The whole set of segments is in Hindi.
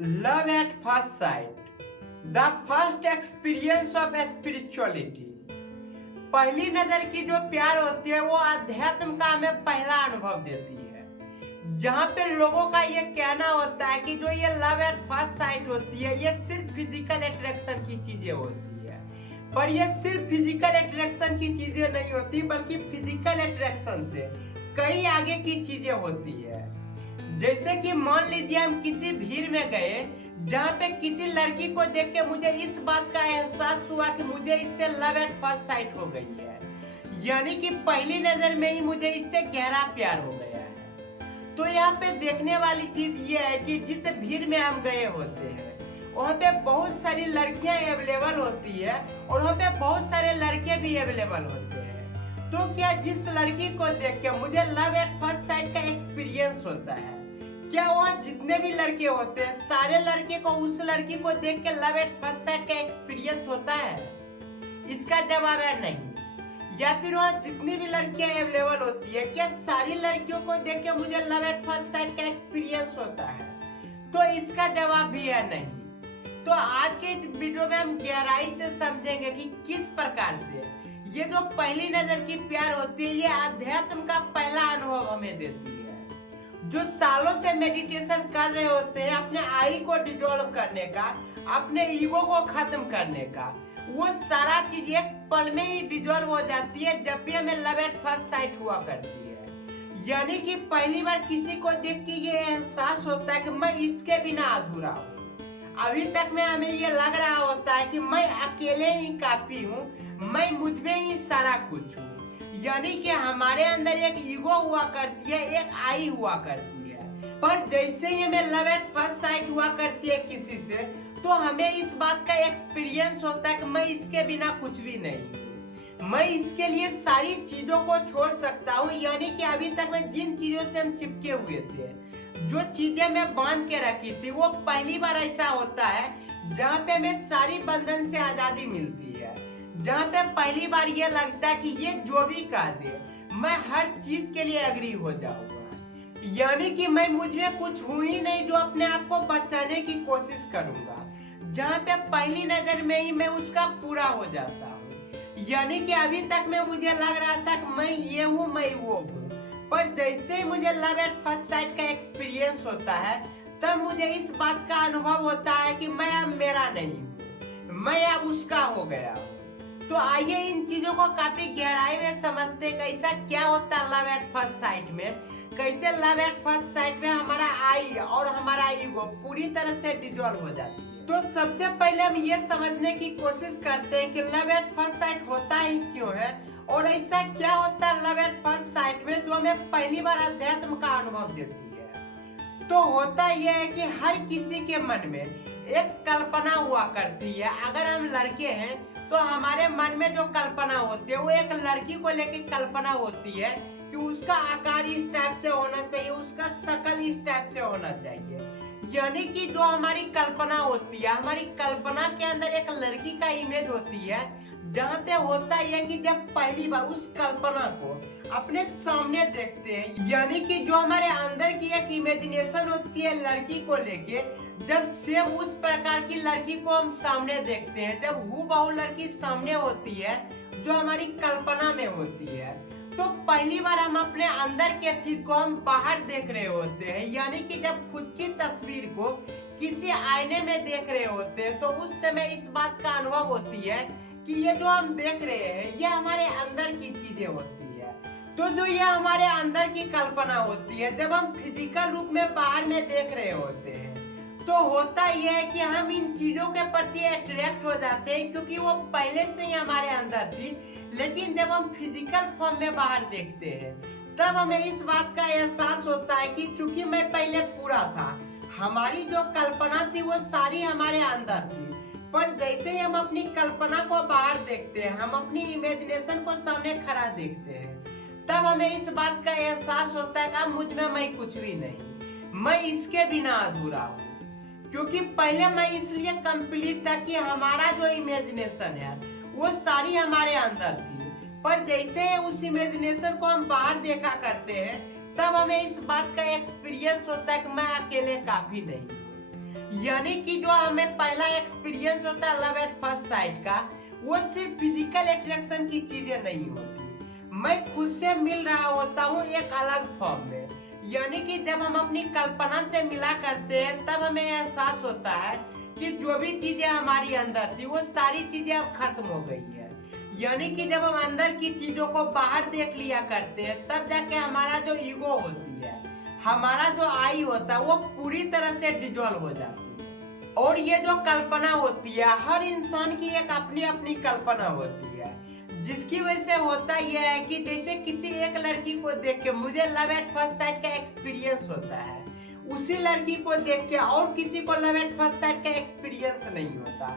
Love at first sight the first experience of spirituality. पहली नजर की जो प्यार होती है वो अध्यात्म का हमें पहला अनुभव देती है, जहाँ पे लोगों का ये कहना होता है कि जो ये लव एट फर्स्ट साइट होती है ये सिर्फ फिजिकल अट्रैक्शन की चीजें होती है। पर ये सिर्फ फिजिकल अट्रैक्शन की चीजें नहीं होती, बल्कि फिजिकल अट्रैक्शन से कई आगे की चीजें होती है। जैसे कि मान लीजिए हम किसी भीड़ में गए जहाँ पे किसी लड़की को देख के मुझे इस बात का एहसास हुआ कि मुझे इससे लव एट फर्स्ट साइट हो गई है, यानी कि पहली नजर में ही मुझे इससे गहरा प्यार हो गया है। तो यहाँ पे देखने वाली चीज ये है कि जिस भीड़ में हम गए होते हैं वहाँ पे बहुत सारी लड़कियां अवेलेबल होती है और वहाँ पे बहुत सारे लड़के भी अवेलेबल होते हैं। तो क्या जिस लड़की को देख के मुझे लव एट फर्स्ट साइट का एक्सपीरियंस होता है, क्या वहाँ जितने भी लड़के होते हैं सारे लड़के को उस लड़की को देख के लव एट फर्स्ट साइट का एक्सपीरियंस होता है? इसका जवाब है नहीं। या फिर वहाँ जितनी भी लड़कियां अवेलेबल होती है क्या सारी लड़कियों को देख के मुझे लव एट फर्स्ट साइट का एक्सपीरियंस होता है? तो इसका जवाब भी है नहीं। तो आज के इस वीडियो में हम गहराई से समझेंगे कि किस प्रकार से ये जो पहली नजर की प्यार होती है ये अध्यात्म का पहला अनुभव हमें देती है। जो सालों से मेडिटेशन कर रहे होते हैं अपने आई को डिसॉल्व करने का, अपने ईगो को खत्म करने का, वो सारा चीज एक पल में ही डिसॉल्व हो जाती है जब भी हमें लव एट फर्स्ट साइट हुआ करती है। यानी कि पहली बार किसी को देख के ये एहसास होता है कि मैं इसके बिना अधूरा हूँ। अभी तक में हमें ये लग रहा होता है कि मैं अकेले ही काफी हूँ, मैं मुझ में ही सारा कुछ हूँ। यानी कि हमारे अंदर एक ईगो हुआ करती है, एक आई हुआ करती है। पर जैसे ही हमें लव एट फर्स्ट साइट हुआ करती है किसी से, तो हमें इस बात का एक्सपीरियंस होता है कि मैं इसके बिना कुछ भी नहीं हूँ, मैं इसके लिए सारी चीजों को छोड़ सकता हूँ। यानी कि अभी तक में जिन चीजों से हम चिपके हुए थे, जो चीजें मैं बांध के रखी थी, वो पहली बार ऐसा होता है जहाँ पे हमें सारी बंधन से आजादी मिलती है, जहाँ पे पहली बार ये लगता है कि ये जो भी कह दे मैं हर चीज के लिए एग्री हो जाऊंगा। यानी कि मैं मुझ में कुछ हूं ही नहीं जो अपने आप को बचाने की कोशिश करूंगा, जहाँ पे पहली नजर में ही मैं उसका पूरा हो जाता हूँ। यानी कि अभी तक में मुझे लग रहा था कि मैं ये हूँ, मैं वो हूँ, पर जैसे ही मुझे लव एट फर्स्ट साइट का एक्सपीरियंस होता है तब मुझे इस बात का अनुभव होता है कि मैं अब मेरा नहीं हूँ, मैं अब उसका हो गया हूँ। तो आइए इन चीजों को काफी गहराई में समझते हैं, कैसा क्या होता है लव एट फर्स्ट साइट में, कैसे लव एट फर्स्ट साइट में हमारा आई और हमारा ईगो पूरी तरह से डिसॉल्व हो जाती है। तो सबसे पहले हम ये समझने की कोशिश करते हैं कि लव एट फर्स्ट साइट होता ही क्यों है और ऐसा क्या होता है लव एट फर्स्ट साइट में जो हमें पहली बार अध्यात्म का अनुभव देती है। तो होता यह है कि हर किसी के मन में एक कल्पना हुआ करती है। अगर हम लड़के हैं तो हमारे मन में जो कल्पना होती है वो एक लड़की को लेके कल्पना होती है कि उसका आकार इस टाइप से होना चाहिए, उसका शक्ल इस टाइप से होना चाहिए। यानी कि जो हमारी कल्पना होती है, हमारी कल्पना के अंदर एक लड़की का इमेज होती है, जहाँ पे होता है कि जब पहली बार उस कल्पना को अपने सामने देखते हैं, यानी कि जो हमारे अंदर की एक इमेजिनेशन होती है लड़की को लेके, जब सेम उस प्रकार की लड़की को हम सामने देखते हैं, जब हूबहू लड़की सामने होती है जो हमारी कल्पना में होती है, तो पहली बार हम अपने अंदर के चीज को हम बाहर देख रहे होते हैं। यानी कि जब खुद की तस्वीर को किसी आईने में देख रहे होते हैं तो उस समय इस बात का अनुभव होती है कि ये जो हम देख रहे हैं ये हमारे अंदर की चीजें होती है। तो जो ये हमारे अंदर की कल्पना होती है, जब हम फिजिकल रूप में बाहर में देख रहे होते हैं तो होता यह है कि हम इन चीजों के प्रति अट्रैक्ट हो जाते हैं, क्योंकि वो पहले से ही हमारे अंदर थी। लेकिन जब हम फिजिकल फॉर्म में बाहर देखते हैं तब हमें इस बात का एहसास होता है कि चूंकि मैं पहले पूरा था, हमारी जो कल्पना थी वो सारी हमारे अंदर थी। पर जैसे ही हम अपनी कल्पना को बाहर देखते हैं, हम अपनी इमेजिनेशन को सामने खड़ा देखते हैं, तब हमें इस बात का एहसास होता है कि मुझ में मैं कुछ भी नहीं, मैं इसके बिना अधूरा हूँ। क्योंकि पहले मैं इसलिए कंप्लीट था कि हमारा जो इमेजिनेशन है वो सारी हमारे अंदर थी, पर जैसे उस इमेजिनेशन को हम बाहर देखा करते हैं तब हमें इस बात का एक्सपीरियंस होता है कि मैं अकेले काफी नहीं। यानी कि जो हमें पहला एक्सपीरियंस होता है लव एट फर्स्ट साइट का, वो सिर्फ फिजिकल अट्रैक्शन की चीजें नहीं होती। मैं खुद से मिल रहा होता हूँ एक अलग फॉर्म में। यानी कि जब हम अपनी कल्पना से मिला करते हैं तब हमें एहसास होता है कि जो भी चीजें हमारी अंदर थी वो सारी चीजें अब खत्म हो गई है। यानी कि जब हम अंदर की चीजों को बाहर देख लिया करते हैं तब जाके हमारा जो ईगो होती है, हमारा जो आई होता है, वो पूरी तरह से डिजोल्व हो जाती है। और ये जो कल्पना होती है, हर इंसान की एक अपनी अपनी कल्पना होती है, जिसकी वजह से होता यह है कि जैसे किसी एक लड़की को देख के मुझे लव एट फर्स्ट साइट का एक्सपीरियंस होता है, उसी लड़की को देख के और किसी को लव एट फर्स्ट साइट का एक्सपीरियंस नहीं होता।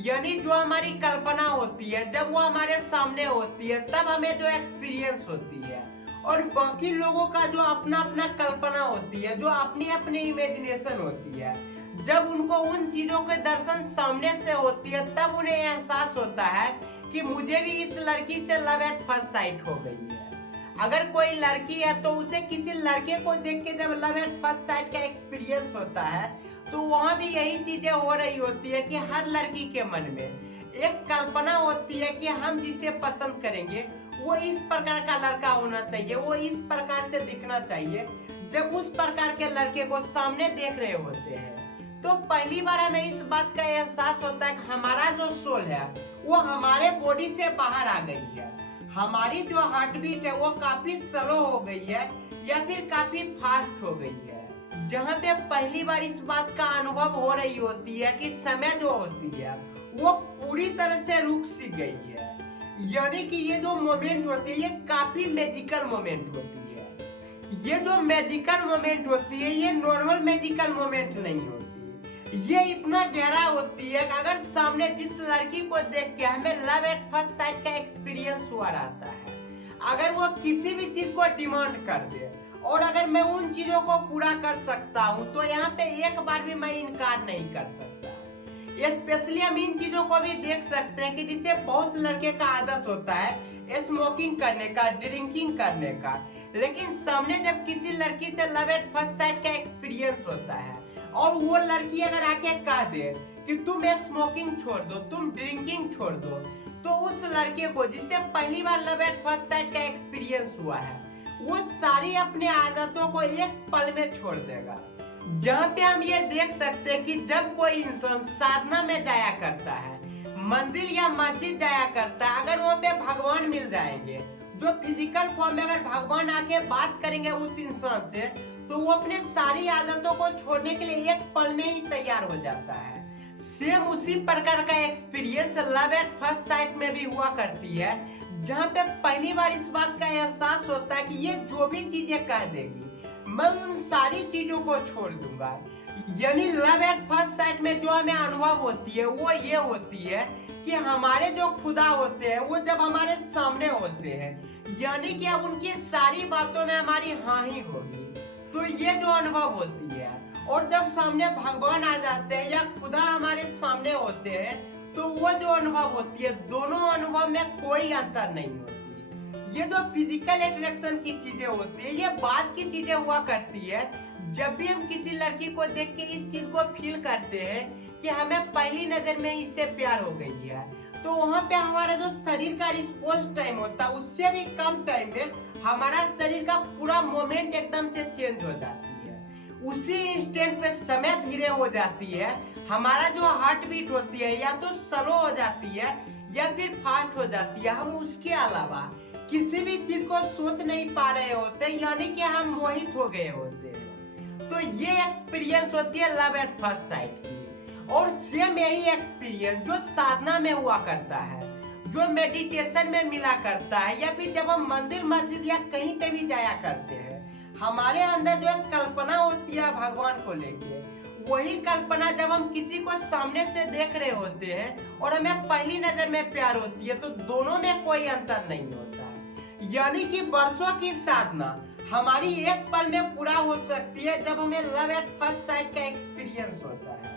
यानी जो हमारी कल्पना होती है, जब वो हमारे सामने होती है तब हमें जो एक्सपीरियंस होती है, और बाकी लोगों का जो अपना अपना कल्पना होती है, जो अपनी अपनी इमेजिनेशन होती है, जब उनको उन चीजों के दर्शन सामने से होती है तब उन्हें एहसास होता है कि मुझे भी इस लड़की से लव एट फर्स्ट साइट हो गई है। अगर कोई लड़की है तो उसे किसी लड़के को देख के जब लव एट फर्स्ट साइट का एक्सपीरियंस होता है तो वहाँ भी यही चीजें हो रही होती है कि हर लड़की के मन में एक कल्पना होती है कि हम जिसे पसंद करेंगे वो इस प्रकार का लड़का होना चाहिए, वो इस प्रकार से दिखना चाहिए। जब उस प्रकार के लड़के को सामने देख रहे होते हैं तो पहली बार हमें इस बात का एहसास होता है कि हमारा जो सोल है वो हमारे बॉडी से बाहर आ गई है। हमारी जो हार्ट बीट है वो काफी स्लो हो गई है या फिर काफी फास्ट हो गई है। जहाँ पे पहली बार इस बात का अनुभव हो रही होती है कि समय जो होती है वो पूरी तरह से रुक सी गई है। यानी कि ये जो मोमेंट होती है ये काफी मैजिकल मोमेंट होती है। ये जो मैजिकल मोमेंट होती है ये नॉर्मल मैजिकल मोमेंट नहीं होती, ये इतना गहरा होती है कि अगर सामने जिस लड़की को देख के हमें लव एट फर्स्ट साइट का एक्सपीरियंस हुआ रहता है, अगर वो किसी भी चीज को डिमांड कर दे और अगर मैं उन चीजों को पूरा कर सकता हूँ तो यहाँ पे एक बार भी मैं इनकार नहीं कर सकता। स्पेशली हम इन चीजों को भी देख सकते हैं कि जिसे बहुत लड़के का आदत होता है स्मोकिंग करने का, ड्रिंकिंग करने का, लेकिन सामने जब किसी लड़की से लव एट फर्स्ट साइट का एक्सपीरियंस होता है और वो लड़की अगर आके कह दे कि तुम स्मोकिंग छोड़ दो, तुम ड्रिंकिंग छोड़ दो, तो उस लड़के को जिससे पहली बार लव एट फर्स्ट साइट का एक्सपीरियंस हुआ है वो सारी अपने आदतों को एक पल में छोड़ देगा। जहाँ पे हम ये देख सकते हैं कि जब कोई इंसान साधना में जाया करता है, मंदिर या मस्जिद जाया करता है, अगर वहाँ पे भगवान मिल जाएंगे जो फिजिकल फॉर्म में, अगर भगवान आके बात करेंगे उस इंसान से तो वो अपने सारी आदतों को छोड़ने के लिए एक पल में ही तैयार हो जाता है। सेम उसी प्रकार का experience love at first sight में भी हुआ करती है, जहाँ पे पहली बार इस बात का एहसास होता है कि ये जो भी चीजें कह देगी मैं उन सारी चीजों को छोड़ दूंगा। यानी लव एट फर्स्ट साइट में जो हमें अनुभव होती है वो ये होती है कि हमारे जो खुदा होते हैं वो जब हमारे सामने होते हैं, यानी कि अब उनकी सारी बातों में हमारी हाँ ही होगी, तो ये जो अनुभव होती है। और जब सामने भगवान आ जाते हैं या खुदा हमारे सामने होते हैं तो वो जो अनुभव होती है, दोनों अनुभव में कोई अंतर नहीं होती। ये जो फिजिकल अट्रैक्शन की चीजें होती है ये बाद की चीजें हुआ करती है। जब भी हम किसी लड़की को देख के इस चीज को फील करते हैं कि हमें पहली नजर में इससे प्यार हो गई है, तो वहाँ पे हमारा जो शरीर का रिस्पॉन्स टाइम होता है उससे भी कम टाइम में हमारा शरीर का पूरा मोमेंट एकदम से चेंज हो जाती है। उसी इंस्टेंट पे समय धीरे हो जाती है, हमारा जो हार्ट बीट होती है या तो स्लो हो जाती है या फिर फास्ट हो जाती है। हम उसके अलावा किसी भी चीज को सोच नहीं पा रहे होते, यानी कि हम मोहित हो गए होते हैं। तो ये एक्सपीरियंस होती है लव एट फर्स्ट साइट की। और सेम यही एक्सपीरियंस जो साधना में हुआ करता है, जो मेडिटेशन में मिला करता है, या फिर जब हम मंदिर मस्जिद या कहीं पे भी जाया करते हैं, हमारे अंदर जो एक कल्पना होती है भगवान को लेके, वही कल्पना जब हम किसी को सामने से देख रहे होते हैं और हमें पहली नजर में प्यार होती है तो दोनों में कोई अंतर नहीं होता है। यानी कि वर्षों की साधना हमारी एक पल में पूरा हो सकती है जब हमें लव एट फर्स्ट साइट का एक्सपीरियंस होता है।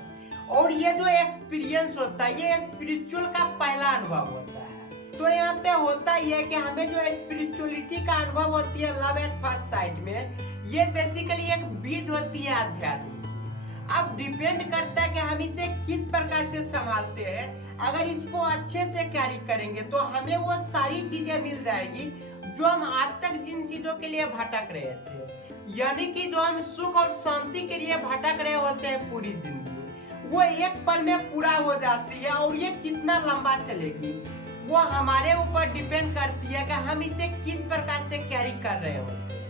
और ये जो एक्सपीरियंस होता है ये स्पिरिचुअल का पहला अनुभव होता है। तो यहाँ पे होता है कि हमें जो स्पिरिचुअलिटी का अनुभव होती है लव एट फर्स्ट साइट में, ये बेसिकली एक बीज होती है आध्यात्म की। अब डिपेंड करता है कि हम इसे किस प्रकार से संभालते हैं। अगर इसको अच्छे से कैरी करेंगे तो हमें वो सारी चीजें मिल जाएगी जो हम आज तक जिन चीजों के लिए भटक रहे थे, यानी कि जो हम सुख और शांति के लिए भटक रहे होते हैं पूरी जिंदगी, वो एक पल में पूरा हो जाती है। और ये कितना लंबा चलेगी वो हमारे ऊपर डिपेंड करती है कि हम इसे किस प्रकार से कैरी कर रहे होते हैं।